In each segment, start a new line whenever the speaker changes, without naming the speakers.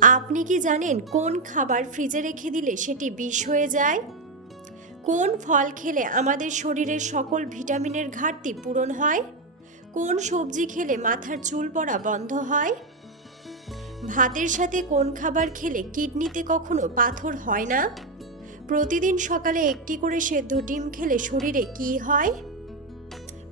আপনি কি জানেন কোন খাবার ফ্রিজে রেখে দিলে সেটি বিষ হয়ে যায়? কোন ফল খেলে আমাদের শরীরের সকল ভিটামিনের ঘাটতি পূরণ হয়? কোন সবজি খেলে মাথার চুল পড়া বন্ধ হয়? ভাতের সাথে কোন খাবার খেলে কিডনিতে কখনো পাথর হয় না? প্রতিদিন সকালে একটি করে সেদ্ধ ডিম খেলে শরীরে কি হয়?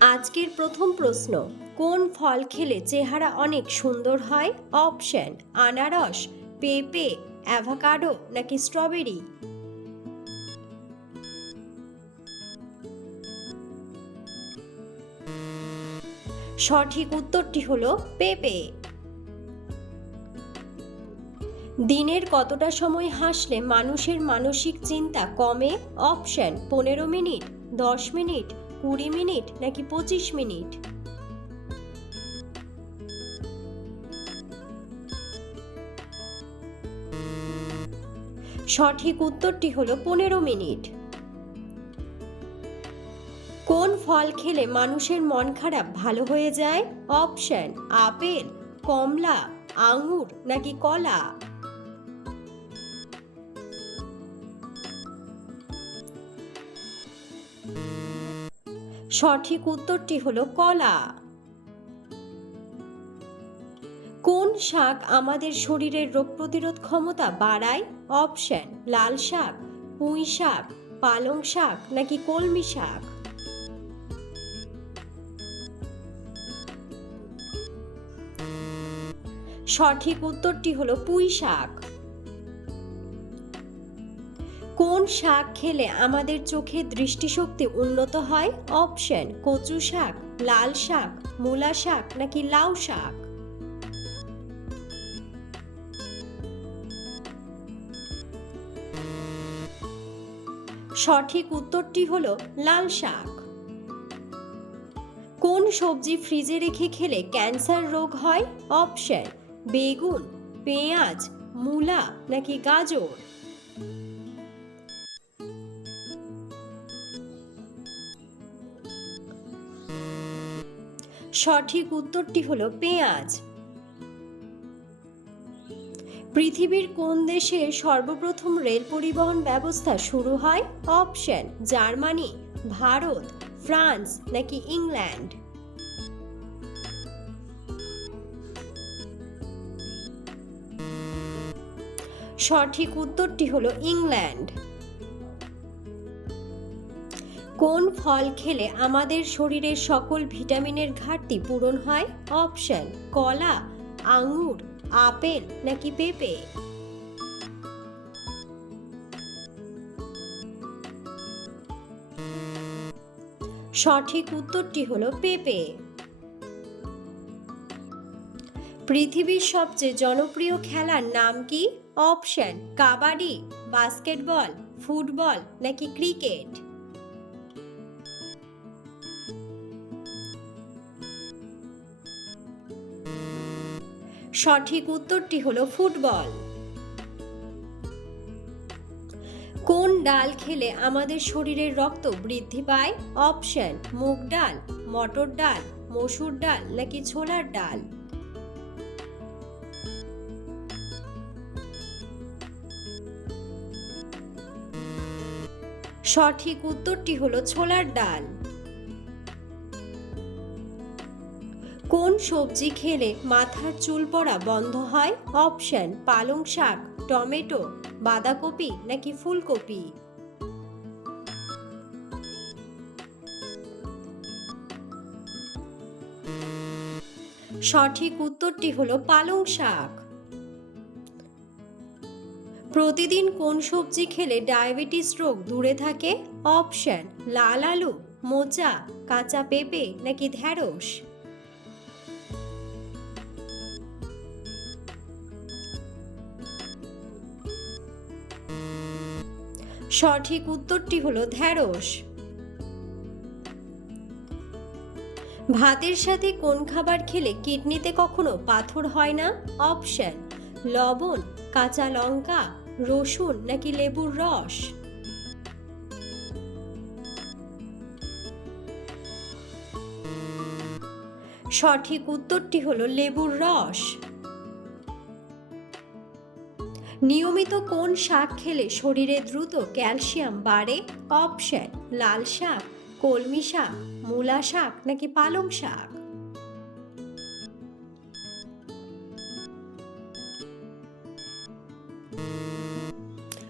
আজকের প্রথম প্রশ্ন, কোন ফল খেলে চেহারা অনেক সুন্দর হয়? অপশন, আনারস, পেঁপে, অ্যাভাকাডো নাকি স্ট্রবেরি? সঠিক উত্তরটি হলো পেঁপে। দিনের কতটা সময় হাসলে মানুষের মানসিক চিন্তা কমে? অপশন, পনেরো মিনিট, দশ মিনিট কুড়ি মিনিট নাকি পঁচিশ মিনিট? সঠিক উত্তরটি হলো পনেরো মিনিট। কোন ফল খেলে মানুষের মন খারাপ ভালো হয়ে যায়? অপশন, আপেল, কমলা, আঙুর নাকি কলা? সঠিক উত্তরটি হলো কলা। কোন শাক আমাদের শরীরের রোগ প্রতিরোধ ক্ষমতা বাড়ায়? অপশন, লাল শাক, পুঁই শাক, পালং শাক নাকি কলমি শাক? সঠিক উত্তরটি হলো পুঁই শাক। শাক খেলে আমাদের চোখের দৃষ্টিশক্তি উন্নত হয়? অপশন, কচু শাক, লাল শাক, মূলা শাক নাকি লাউ শাক? সঠিক উত্তরটি হলো লাল শাক। কোন সবজি ফ্রিজে রেখে খেলে ক্যান্সার রোগ হয়? অপশন, বেগুন, পেঁয়াজ, মূলা নাকি গাজর? সঠিক উত্তরটি হলো পেঁয়াজ। পৃথিবীর কোন দেশে সর্বপ্রথম রেল পরিবহন ব্যবস্থা শুরু হয়? অপশন, জার্মানি, ভারত, ফ্রান্স নাকি ইংল্যান্ড? সঠিক উত্তরটি হলো ইংল্যান্ড। কোন ফল খেলে আমাদের শরীরের সকল ভিটামিনের ঘাটতি পূরণ হয়? অপশন, কলা, আঙুর, আপেল নাকি পেঁপে? সঠিক উত্তরটি হলো পেঁপে। পৃথিবীর সবচেয়ে জনপ্রিয় খেলার নাম কি? অপশন, কাবাডি, বাস্কেটবল, ফুটবল নাকি ক্রিকেট? সঠিক উত্তরটি হলো ফুটবল। কোন ডাল খেলে আমাদের শরীরের রক্ত বৃদ্ধি পায়? অপশন, মুগ ডাল, মটর ডাল, মসুর ডাল নাকি ছোলার ডাল? সঠিক উত্তরটি হলো ছোলার ডাল। কোন সবজি খেলে মাথার চুল পড়া বন্ধ হয়? অপশন, পালং শাক, টমেটো, বাঁধাকপি নাকি ফুলকপি? সঠিক উত্তরটি হলো পালং শাক। প্রতিদিন কোন সবজি খেলে ডায়াবেটিস রোগ দূরে থাকে? অপশন, লাল আলু, মোচা, কাঁচা পেঁপে নাকি ঢ্যাঁড়স সঠিক উত্তরটি হলো ঢ্যাঁড়স। ভাতের সাথে কোন খাবার খেলে কিডনিতে কখনো পাথর হয় না? অপশন, লবণ, কাঁচা লঙ্কা, রসুন নাকি লেবুর রস? সঠিক উত্তরটি হলো লেবুর রস। নিয়মিত কোন শাক খেলে শরীরে দ্রুত ক্যালসিয়াম বাড়ে? অপশন লাল শাক, কলমি শাক, মূলা শাক নাকি পালং শাক?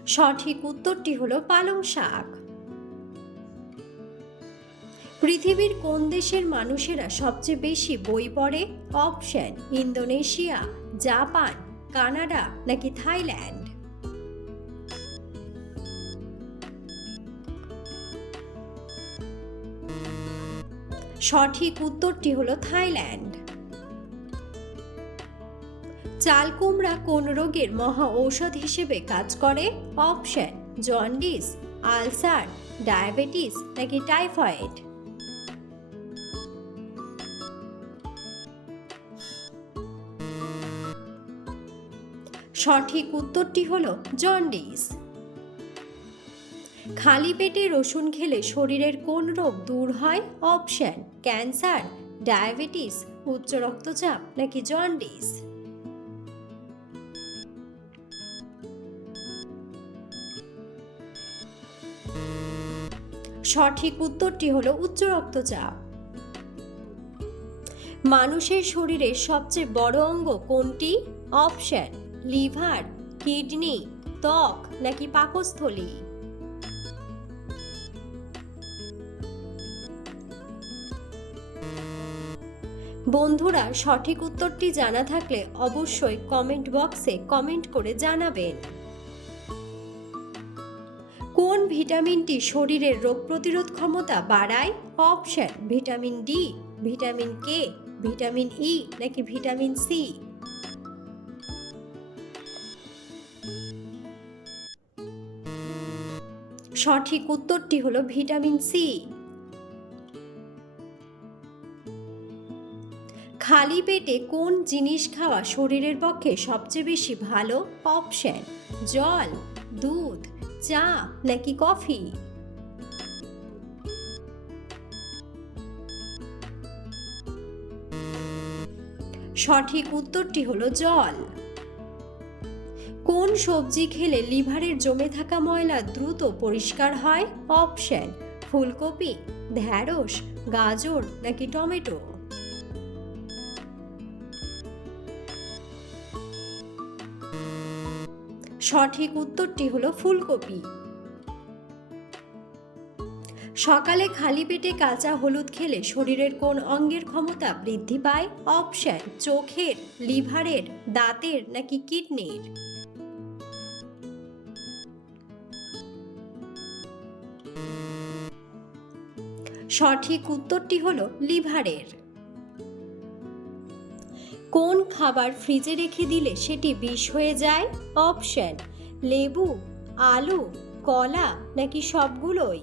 সঠিক উত্তরটি হলো পালং শাক। পৃথিবীর কোন দেশের মানুষেরা সবচেয়ে বেশি বই পড়ে? অপশন ইন্দোনেশিয়া, জাপান কানাডা নাকি থাইল্যান্ড? সঠিক উত্তরটি হলো থাইল্যান্ড। চাল কুমড়া কোন রোগের মহা ঔষধ হিসেবে কাজ করে? অপশন, জন্ডিস, আলসার, ডায়াবেটিস নাকি টাইফয়েড? সঠিক উত্তরটি হল জন্ডিস। খালি পেটে রসুন খেলে শরীরের কোন রোগ দূর হয়? অপশন, ক্যান্সার, ডায়াবেটিস, উচ্চ রক্তচাপ নাকি জন্ডিস? সঠিক উত্তরটি হলো উচ্চ রক্তচাপ। মানুষের শরীরের সবচেয়ে বড় অঙ্গ কোনটি? অপশন লিভার, কিডনি, ত্বক নাকি পাকস্থলী? বন্ধুরা, সঠিক উত্তরটি জানা থাকলে অবশ্যই কমেন্ট বক্সে কমেন্ট করে জানাবেন। কোন ভিটামিনটি শরীরের রোগ প্রতিরোধ ক্ষমতা বাড়ায়? Option, vitamin D, vitamin K, vitamin E নাকি ভিটামিন সি? সঠিক উত্তরটি হলো ভিটামিন সি। খালি পেটে কোন জিনিস খাওয়া শরীরের পক্ষে সবচেয়ে বেশি ভালো? অপশন, জল, দুধ, চা নাকি কফি? সঠিক উত্তরটি হলো জল। কোন সবজি খেলে লিভারের জমে থাকা ময়লা দ্রুত পরিষ্কার হয়? অপশন, ফুলকপি, ঢ্যাঁড়স, গাজর নাকি টমেটো? সঠিক উত্তরটি হলো ফুলকপি। সকালে খালি পেটে কাঁচা হলুদ খেলে শরীরের কোন অঙ্গের ক্ষমতা বৃদ্ধি পায়? অপশন, চোখের, লিভারের, দাঁতের নাকি কিডনির? সঠিক উত্তরটি হলো লিভারের। কোন খাবার ফ্রিজে রেখে দিলে সেটি বিষ হয়ে যায়? অপশন, লেবু, আলু, কলা নাকি সবগুলোই?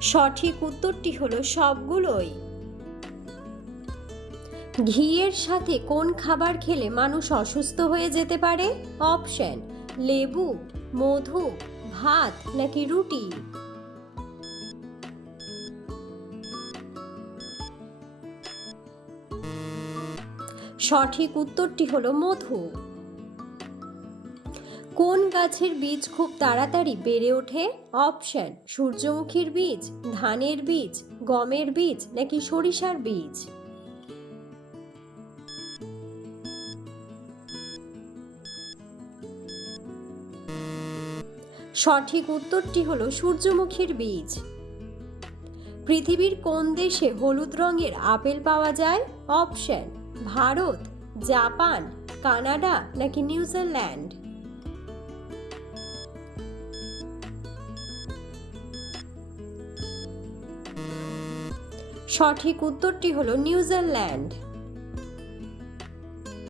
সঠিক উত্তরটি হলো সবগুলোই। ঘিয়ের সাথে কোন খাবার খেলে মানুষ অসুস্থ হয়ে যেতে পারে? অপশন, লেবু, মধু, ভাত নাকি রুটি? সঠিক উত্তরটি হলো মধু। কোন গাছের বীজ খুব তাড়াতাড়ি বেড়ে ওঠে? অপশন, সূর্যমুখীর বীজ, ধানের বীজ, গমের বীজ নাকি সরিষার বীজ? সঠিক উত্তরটি হলো সূর্যমুখীর বীজ। পৃথিবীর কোন দেশে হলুদ রঙের আপেল পাওয়া যায়? অপশন, ভারত, জাপান, কানাডা নাকি নিউজিল্যান্ড? সঠিক উত্তরটি হলো নিউজিল্যান্ড।